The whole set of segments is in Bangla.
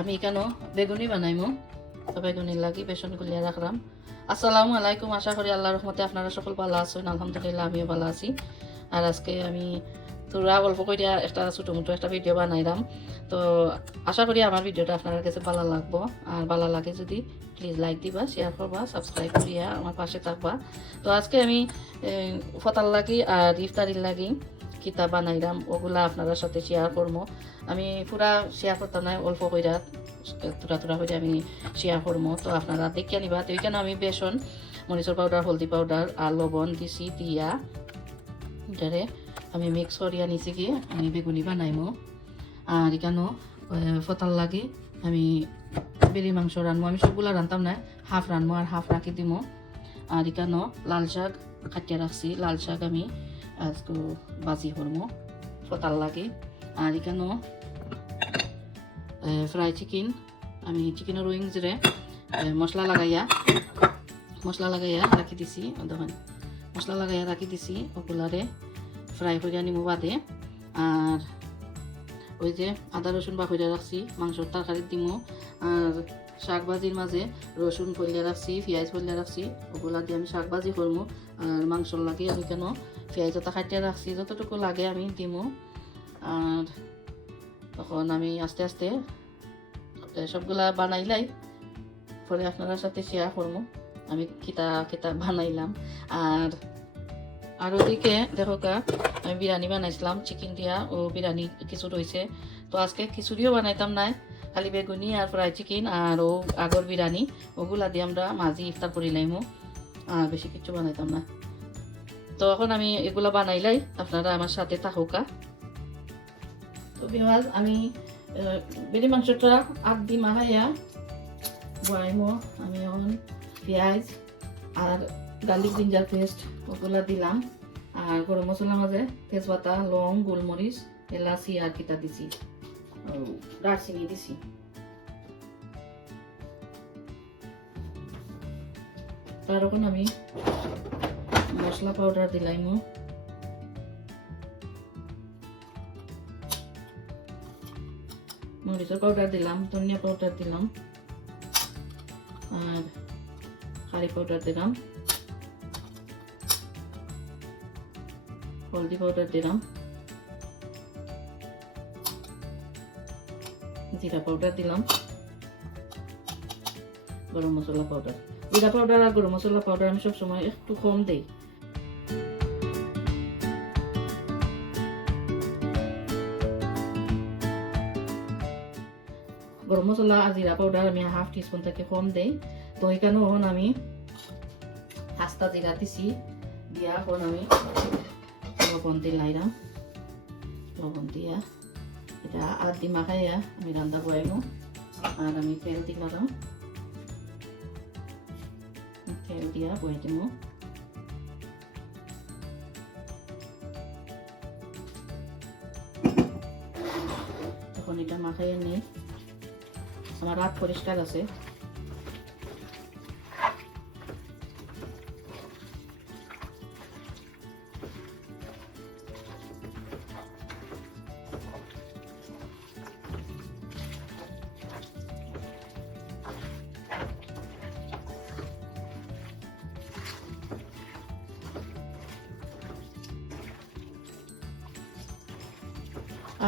আমি কেন? বেগুনি বানাইমো। তো বেগুনির লাগি বেসন গুলিয়া রাখলাম আসসালামু আলাইকুম, আশা করি আল্লাহ রহমতে আপনারা সকল ভালো আছেন। আলহামদুলিল্লাহ, আমিও ভালো আছি। আর আজকে আমি তোরা অল্প করে একটা ছোটো মোটো একটা ভিডিও বানাইলাম। তো আশা করি আমার ভিডিওটা আপনার কাছে ভালো লাগবো। আর ভালো লাগে যদি প্লিজ লাইক দিবা শেয়ার করবা সাবস্ক্রাইব করিয়া আমার পাশে থাকবা। তো আজকে আমি ফতার লাগি আর ইফতারির লাগি। কিতাব বানাইলাম ওগুলা আপনার সাথে শেয়ার করব আমি পুরা শেয়ার করতাম না, অল্প কইরা, তুরা তুরা করে আমি শেয়ার করব তো আপনারা দেখিয়া নিবা তো এখানে আমি বেসন, মরিচর পাউডার হলদি পাউডার আর লবণ দিছি, দিয়া। এটারে আমি মিক্স করিয়া নিছি কি, আমি বেগুনি বানাইমো। আর এখানে ফতাল লাগে, আমি বেরি মাংস রানবো আমি সবগুলা রানতাম না, হাফ রানবো আর হাফ রাখি দিমো। আর এখানে লাল শাক কাটিয়া রাখছি। লাল শাক আমি আজকে বাজি করব ফতাল লাগে। আর এখানে ফ্রাই চিকেন আমি চিকেনের উইংসরে মশলা লাগাইয়া মশলা লাগাইয়া রাখি দিছি দেখেন, মশলা লাগাইয়া রাখি দিছি, ওগুলারে ফ্রাই করে নিমু বাদে। আর ওই যে আদা, রসুন বা বাকইরা রাখছি, মাংসর তরকারি দিমু। আর শাক ভাজির মাঝে রসুন ফলিয়া রাখছি, পেঁয়াজ ফলিয়া রাখছি, ওগুলা দিয়ে আমি শাক ভাজি করব আর মাংসর লাগে আমি কেন পেঁয়াজ ওটা কাটিয়া রাখছি যতটুকু লাগে আমি দিমু। আর তখন আমি আস্তে আস্তে সবগুলা বানাইলাই পরে আপনার সাথে শেয়ার করব আমি কিতা কিতা বানাইলাম। আর আর ওদিকে দেখো কা আমি বিরিয়ানি বানাইছিলাম চিকেন দিয়া ও বিরিয়ানি কিছু রয়েছে তো আজকে খিচুড়িও বানাইতাম নাই, খালি বেগুনি আর ফ্রাই চিকেন আর ও আগর বিরিয়ানি। ওগুলা দিয়ে আমরা মাঝি ইফতার করি লাইমো। আর বেশি কিছু বানাইতাম না। তো এখন আমি এগুলো বানাইলাই, আপনারা আমার সাথে থাকুকা তো বিমাজ আমি বেলি মাংসটা আট দি মাহাইয়া বয়াইমো, আমি এখন পেঁয়াজ আর গার্লিক জিঞ্জার পেস্ট ওগুলা দিলাম। আর গরম মশলার মাঝে তেজপাতা, লং, গোলমরিচ, এলাচি আর কিতা দিছি। দারচিনি দিছি। তার আমি মশলা পাউডার দিলাইমো মরিচের পাউডার দিলাম, ধনিয়া পাউডার দিলাম, আর কারি পাউডার দিলাম, হলদি পাউডার দিলাম, জিরা পাউডার দিলাম, গরম মশলা পাউডার জিরা পাউডার আর গরম মশলা পাউডার আমি সবসময় একটু কম দিই। মশলা আর জিরা পাউডার আমি হাফ টিস্পুন থেকে কম দেই। তো এখানে এখন আমি হাস্তা জিরা দিছি। দিয়া এখন আমি লবণ দিলাইলাম লবণ দিয়া। এটা আর দি মাখাইয়া আমি রান্না করাইনো আর আমি তেল দিলাম তেল দিয়া বয়ে দিব তখন এটা মাখাইয়া নিই। আমার রাত পরিষ্কার আছে।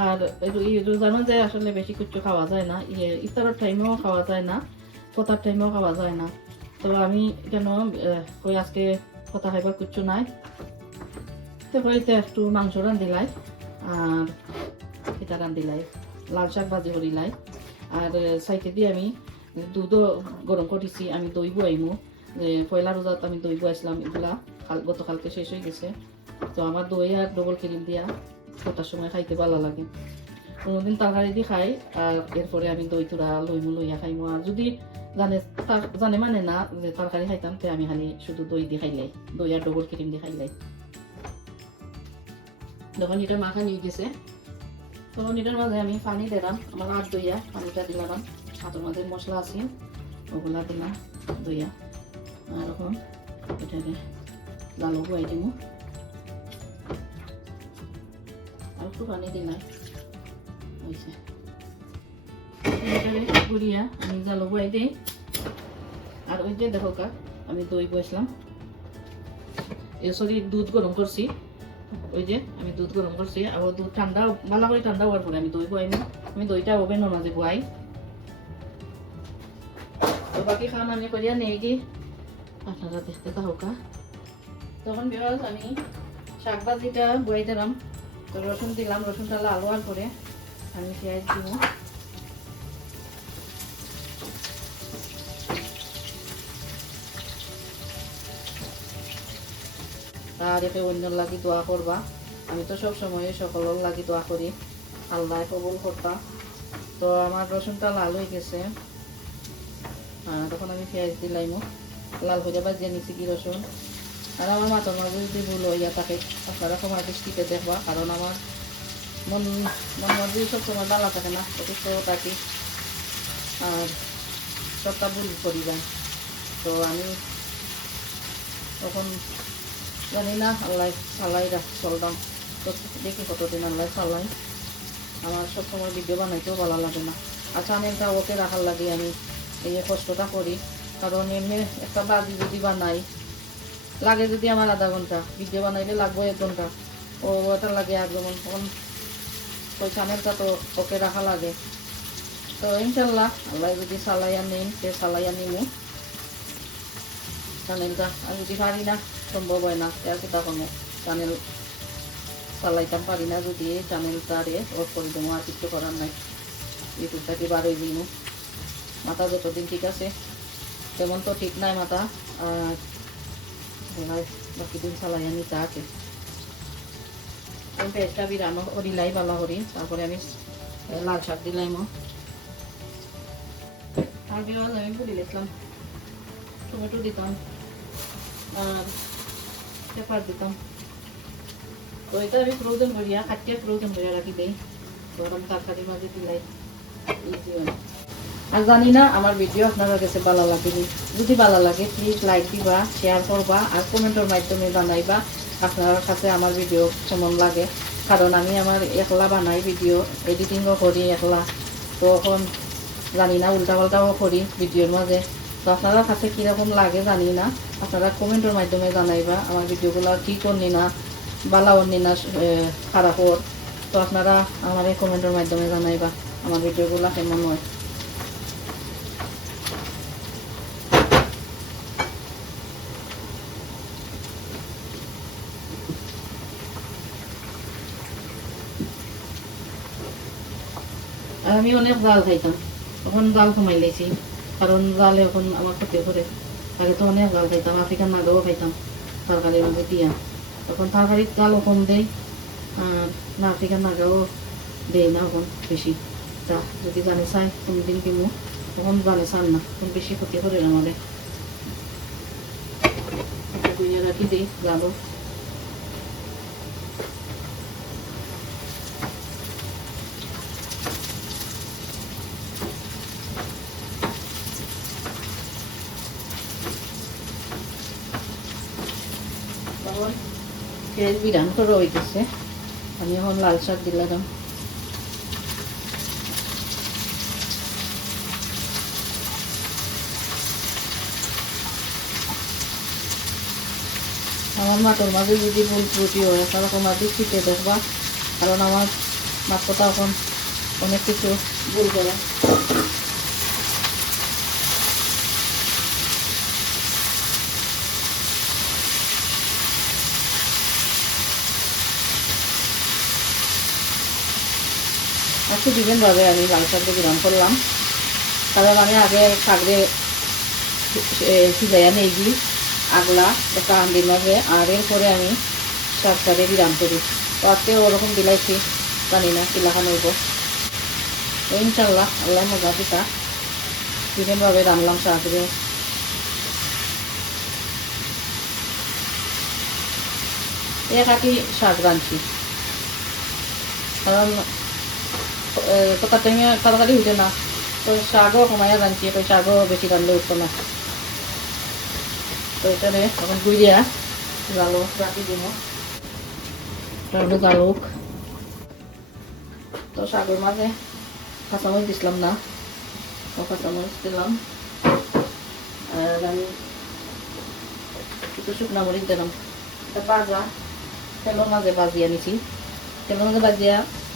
আর রোজার মাঝে আসলে বেশি কিছু খাওয়া যায় না ইয়ে ইফতারের টাইমেও খাওয়া যায় না ফতার টাইমেও খাওয়া যায় না। তো আমি কেন কই আজকে কথা খাইবার কিছু নাই। তো কইতে একটু মাংস রান্ধিলাই আর পিঠা রান্ধিলাই লাল শাক ভাজি করিলাই আর সাইতে দিয়ে আমি দুধও গরম করেছি, আমি দই বয়াইমু। যে পয়লা রোজাত আমি দই বয়াইছিলাম, এগুলা কাল গতকালকে শেষ হয়ে গেছে। তো আমার দই আর ডবল ক্রিম দিয়া কটার সময় খাইতে ভালো লাগে। কোনোদিন তরকারি দিয়ে খাই, আর এরপরে আমি দই তুরা লইমু, লইয়া খাইমু। আর যদি জানে জানে মানে না যে তরকারি খাইতাম, তে আমি খালি শুধু দই দিয়ে খাইলাই, দই আর ডবল ক্রিম দিয়ে খাইলাই। যখন এটা মাখা নিয়ে গেছে। তখন এটার মাঝে আমি পানি দিলাম, আমার আট দইয়া পানিটা দিলাম। হাতের মাঝে মশলা আছে, ওগুলা দিলাম দইয়া। আর এখন এটাকে লাল বয়াই দিমু। একটু পানি আমি জালো বয়াই দিই। আর ওই যে দেখো কা আমি দই বসলাম। এ সরি, দুধ গরম করছি। ওই যে, আমি দুধ গরম করছি। আর দুধ ঠান্ডা, ভালো করে ঠান্ডা হওয়ার পরে আমি দই বয়াই নিই। আমি দইটা ওভেনের মাঝে বয়াই। বাকি খাওয়া আমি করিয়া নেই গিয়ে আপনারা দেখতে থাকা তখন বিভাগ আমি শাক ভাজিটা বয়ে দিলাম। তো রসুন দিলাম, রসুনটা লাল হওয়ার পরে আমি পেঁয়াজ দিব। তার এতে অন্য লাগি দোয়া করবা। আমি তো সব সময় সকলের লাগি দোয়া করি। আল্লাহ কবুল করতা তো আমার রসুনটা লাল হয়ে গেছে। আর তখন আমি পেঁয়াজ দিলাইমো। লাল হয়ে বাজিয়ে নিছি কি রসুন? আর আমার মাথার মাঝে যদি ভুল হইয়া থাকে আপনারা সময় দৃষ্টিতে দেখবা। কারণ আমার মন মন মধ্যে সব সময় ভালো থাকে না, অসুস্থ থাকি আর সবটা ভুল করি যায়। তো আমি তখন জানি না, আল্লাহ চালাই রাখ চলতাম তো দেখি কতদিন আল্লাহ চালাই। আমার সব সময় ভিডিও বানাইতেও ভালো লাগে না। আচ্ছা আমি একটা ওকে রাখার লাগে আমি এই কষ্টটা করি কারণ এমনি একটা বাজি যদি বানাই লাগে যদি আমার আধা ঘণ্টা। ভিডিও বানাইলে লাগবো এক ঘণ্টা। ও ওটা লাগে এক যেমন তখন ওই চ্যানেলটা তো ওকে রাখা লাগে। তো ইনশাল্লাহ, আল্লাহ যদি সালাইয়া নিন, সে সালাইয়া নিমু। চ্যানেলটা আমি যদি পারি না, সম্ভব হয় না। আর কি তখন চ্যানেল চালাইতাম পারি না, যদি এই চ্যানেলটারে অফ করে দেবো আর কিছু করার নাই। ইউটিউবটাকে বারোই দিন মাথা যতদিন ঠিক আছে, তেমন তো ঠিক নাই মাথা। হয় বাকি দিন চালাই নিতে আছে পেঁয়াজটা বিরানো করিলাই বালা করি তারপরে আমি লাল শাক দিলাম আর বিরাজ আমি পুরি লিখলাম টমেটো দিতাম আর পেপার দিতাম তো এটা আমি ফ্রোজেন করিয়া কাটিয়ে ফ্রোজেন করিয়া রাখি দিই। গরম তরকারি মাঝে দিলাই আর জানি না, আমার ভিডিও আপনাদের কাছে ভালো লাগেনি যদি ভালো লাগে প্লিজ লাইক দিবা শেয়ার করবা, আর কমেন্টের মাধ্যমে জানাইবা আপনার কাছে আমার ভিডিও কেমন লাগে? কারণ আমি আমার একলা বানাই ভিডিও এডিটিংও করি একলা। তখন জানি না, উল্টাপাল্টাও করি ভিডিওর মাঝে। তো আপনারা কাছে কীরকম লাগে জানি না। আপনারা কমেন্টের মাধ্যমে জানাইবা, আমার ভিডিওগুলো ঠিক করনি না বালা অন্যি না খারাপ তো আপনারা আমার কমেন্টের মাধ্যমে জানাইবা, আমার ভিডিওগুলো কেমন হয়। আমি অনেক জাল খাইতাম। এখন জাল কমাই লাইছি, কারণ জালে এখন আমার ক্ষতি করে। আগে তো অনেক জাল খাইতাম, আফ্রিকান নাগাও খাইতাম, তরকারির মধ্যে দিয়া। তখন তরকারির জালও কম দেয় আর না আফ্রিকান নাগাও দেয় না এখন বেশি। তা যদি জানে চাই, কোনদিন কিনবো। তখন জালে চান না তখন বেশি ক্ষতি করে আমাদের। রাখি দিই, জালও। তখন পেঁয়াজ বিরান করে হইতেছে। আমি এখন লাল শাক দিলাম আমার মাটোর মাঝে যদি ভুল ত্রুটি হয়, তাহলে তোমার দৃষ্টিতে দেখবা। কারণ আমার মাত্রটা এখন অনেক কিছু ভুল করে। একটু বিভিন্নভাবে আমি লাল শাকটা বিরাম করলাম। কারণ আমি আগে শাকরে সিজাইয়া দিই আগলা, একটা হান্ডির মাঝে আর এরপরে আমি শাকটারে বিরাম করি। তো আজকে ওরকম বিলাইছি, জানি না কিলাখান হইব। ইনশাল্লাহ, আল্লাহ মজা পিতা বিভিন্নভাবে রানলাম শাকরে এক আটি শাক রাঁধছি। কারণ কথা টাইমে তরকারি হইতে না। তো শাকও কমাইয়া রাঁধছি তো শাকও বেশি রাঁধলে উঠতো না। তো এটারে এখন গুইয়া জালুক। রাখি দিব তাহলে জালুক। তো শাকের মাঝে কাঁচামরিচ দিছিলাম না। কফা চামচ দিলাম। আর আমি একটু শুকনা মরিচ দিলাম। এটা বাজা তেলের মাঝে বাজিয়ে নিছি তেলের মাঝে বাজিয়া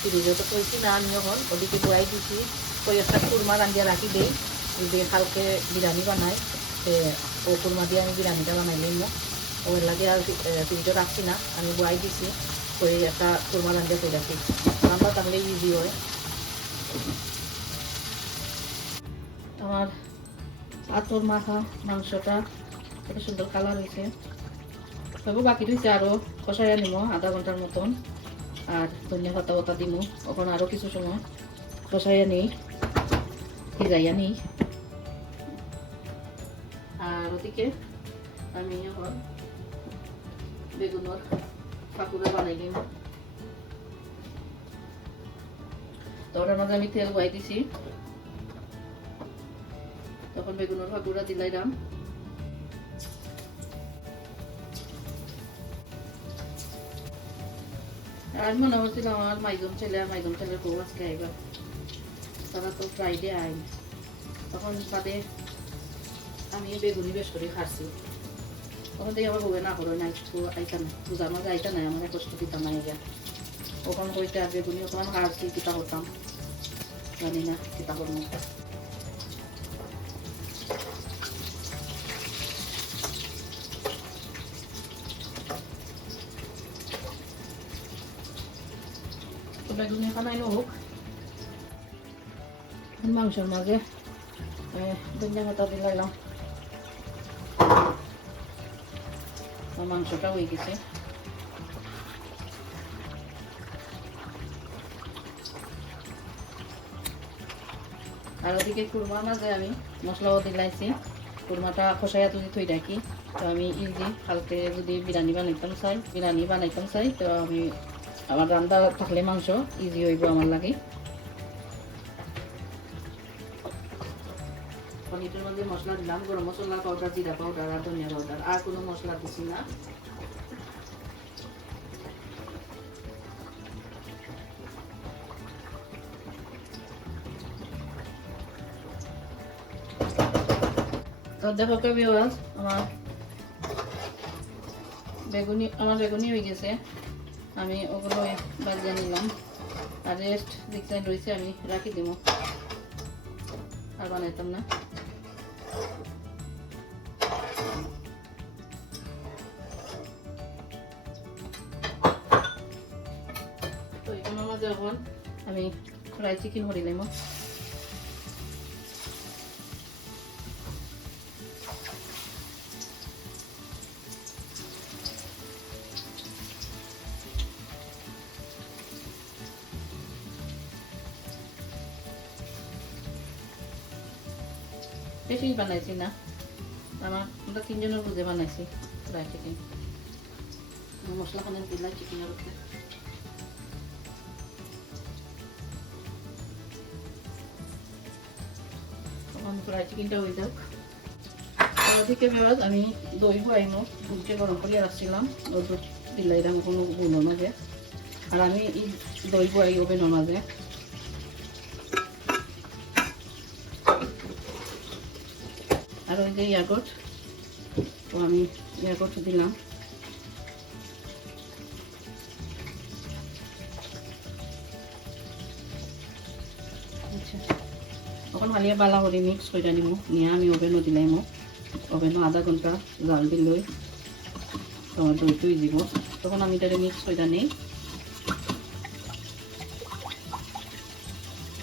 ফ্রিজে তো কইছি না আমি এখন ওদিকে বয়াই দিছি, কই একটা কুরমা রান্ধিয়া রাখি দিই। যে কালকে বিরিয়ানি বানাই ও কুরমা দিয়ে আমি বিরিয়ানিটা বানাই নিই ওর লাগে আর ফ্রিজে রাখছি না, আমি বয়াই দিছি, কই একটা কুরমা রান্ধিয়া করে রাখি। রান্না তাহলে ইজি হয়। আমার আতর মাখা মাংসটা কত সুন্দর কালার হয়েছে। তবে বাকি রয়েছে আরও কষাইয়া নিব আধা ঘণ্টার মতন। আর ধনিয়া পাতা পাতা দিব ওখানে আরও কিছু সময় কষাইয়া নিই। ভিজাইয়া নিই। আর ওদিকে আমি এখন বেগুনের পাকুড়া বানাই নিব। তো আমি তেল বয়াই দিছি। তখন বেগুনের পাকুড়া দিলাইলাম। আর মনে হচ্ছিল আমার মাইজম ছেলে আর মাইজম ছেলের বউ আজকে আইবা। তারা তো ফ্রাইডে আইন তখন বাদে আমি বেগুনি বেশ করে খাচ্ছি। তখন দেখি আমার বউয়ে না করো না একটু আইতা না পূজার মাঝে আইতা নাই আমার কষ্ট দিতাম না গিয়া ওখান কইতে আর বেগুনি ওখান খাচ্ছি কিতা করতাম? জানি না, কিতা করব তো বেগুনি খানাই হোক মাংসের মাঝে ধনিয়া পাতা দিলাম মাংসটা হয়ে গেছে। আর ওদিকে কুরমা মাঝে আমি মশলাও দিলাইছি কুরমাটা খসাইয়া যদি থই রাখি। তো আমি ইজি কালকে যদি বিরিয়ানি বানাইতাম চাই, বিরিয়ানি বানাইতাম চাই, তো আমি আমার রান্না থাকলে মাংস ইজি হইব আমার লাগে। পনিরের মধ্যে মশলা দিলাম গরম মশলা পাউডার জিরা পাউডার আর ধনিয়া পাউডার আর কোনো মশলা দিছি না। তো দেখো কবি আমার বেগুনি আমার বেগুনি হয়ে গেছে। আমি ওগুলো বাজিয়ে নিলাম। আর রেস্ট দিকটা রয়েছে, আমি রাখি দিব আর বানাইতাম না। এখন আমি ফ্রাই চিকেন করিলাম বেশি বানাইছি না। আমার আমরা তিনজনের বুঝে বানাইছি ফ্রাই চিকেন মশলা খানে দিলাই চিকেনের উপরে তখন ফ্রাই চিকেনটা হয়ে যাক। আমি দই বয়াইমো দুধকে গরম করে রাখছিলাম। দুধ দিলাইলাম কোনো মাঝে আর আমি দই বয়াই ওভেনের মাঝে। ওই যে ইয়াগট। তো আমি ইয়াগট দিলাম। আচ্ছা। তখন খালি বালা করে মিক্স করে নিব নিয়ে আমি ওভেনও দিলাম ওভেনও আধা ঘণ্টা জাল দিলৈ তোমার দইটুই দিব। তখন আমি তাহলে মিক্স করে নেই।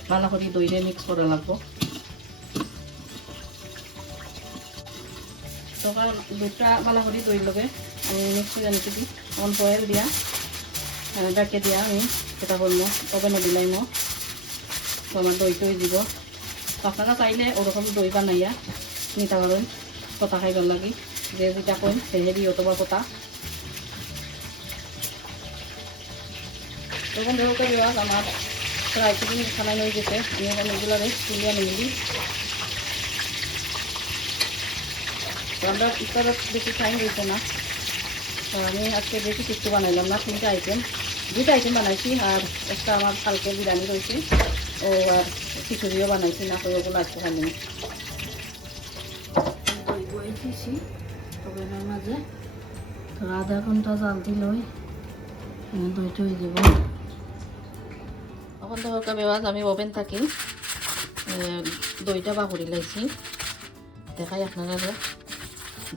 বালা করে দইরে মিক্স করা লাগবো। তখন দুধটা বালা করে দই লগে। আমি মিক্স করে নিতে দিই অন বয়েল দিয়া ডাকে দিয়া আমি সেটা করব ওভেনও দিলাইমো তো আমার দই টই দিব আপনারা চাইলে ওরকম দই বানাইয়া নিতে পারেন কথা খাইবার লাগি। যে যেটা কইন সেহেরি অথবা কথা তখন বিভাগ আমার প্রায় কিছু খানাই হয়ে গেছে। আমি এখন এগুলারে তুলিয়া নিলি তো আমরা ইফতারত বেশি টাইম রয়েছে না। তো আমি আজকে বেশি কিছু বানাইলাম না তিনটা আইটেম দুইটা আইটেম বানাইছি আর একটা আমার কালকে বিরিয়ানি রয়েছে। ও আর খিচুড়িও বানাইছি না তো ওগুলো আজকে খাইনি। দই বই দিছি তবে এর মাঝে। তো আধা ঘণ্টা জাল দিলই দইটা হয়ে যাব। এখন তো হোক বেবাজ আমি ওভেন থাকি। দইটা বাকুড়ি লাইছি। দেখাই আপনারা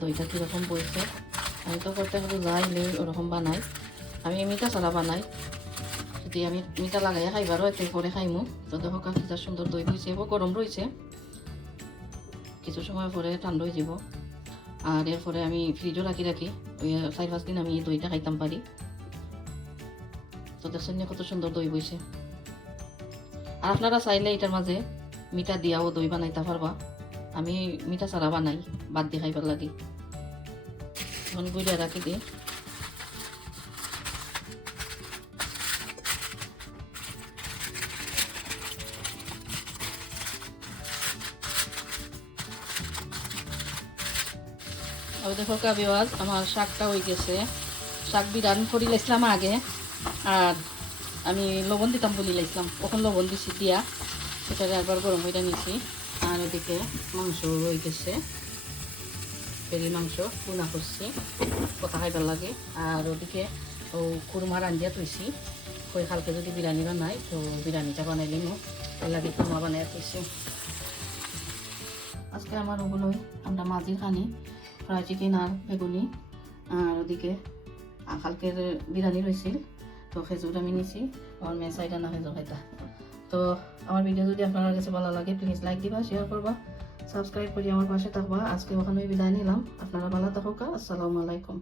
দইটা কীরকম বইছে। আমি তো করতে হলে যাইলে ওরকম বানাই। আমি মিঠা ছাড়া বানাই। যদি আমি মিঠা লাগাইয়া খাইবারও এতে করে খাইমু। তো দেখো কি যা সুন্দর দই হয়েছে এবার গরম রয়েছে কিছু সময় পরে ঠান্ডা হয়ে যাব। আর এরপরে আমি ফ্রিজও রাখি রাখি ওই চার পাঁচ দিন আমি দইটা খাইতাম পারি তো দেখছেন কত সুন্দর দই বইছে। আর আপনারা চাইলে এটার মাঝে মিঠা দিয়াও দই বানাইতে পারবা আমি মিঠা ছাড়া বানাই, বাদ দিয়ে খাইবার লাগি। এখন গুড়িয়া রাখি দিই ওই দেখো কাবিওয়াজ আমার শাকটা হয়ে গেছে। শাক বিরান করি লাইছিলাম আগে, আর আমি লবণ দিতাম বলি লাইছিলাম কখন লবণ দিছি দিয়া। সেটারে একবার গরম হইটা নিছি আর ওদিকে মাংস রয়ে গেছে। পেরি মাংস পুনা করছি কথা খাইবার লাগে। আর ওদিকে ও কুরমা রান্ধিয়া থইছি। কই কালকে যদি বিরিয়ানি বানাই তো বিরিয়ানিটা বানাইলে মো লাগে কুরমা বানাই থইছি। আজকে আমার ওগুলোই আমরা মাঝির খানি ফ্রাই চিকেন আর বেগুনি। আর ওদিকে আ, কালকের বিরিয়ানি রয়েছিল তো খেজুর আমি নিছি। আমার মেয়ে চাইটা না খেজুর খাইতা। তো আমার ভিডিও যদি আপনার কাছে ভালো লাগে প্লিজ লাইক দিবা শেয়ার করবা সাবস্ক্রাইব করে আমার পাশে থাকবা। আজকে ওখানে বিদায় নিলাম। আপনারা ভালো থাকুক। আসসালামু আলাইকুম।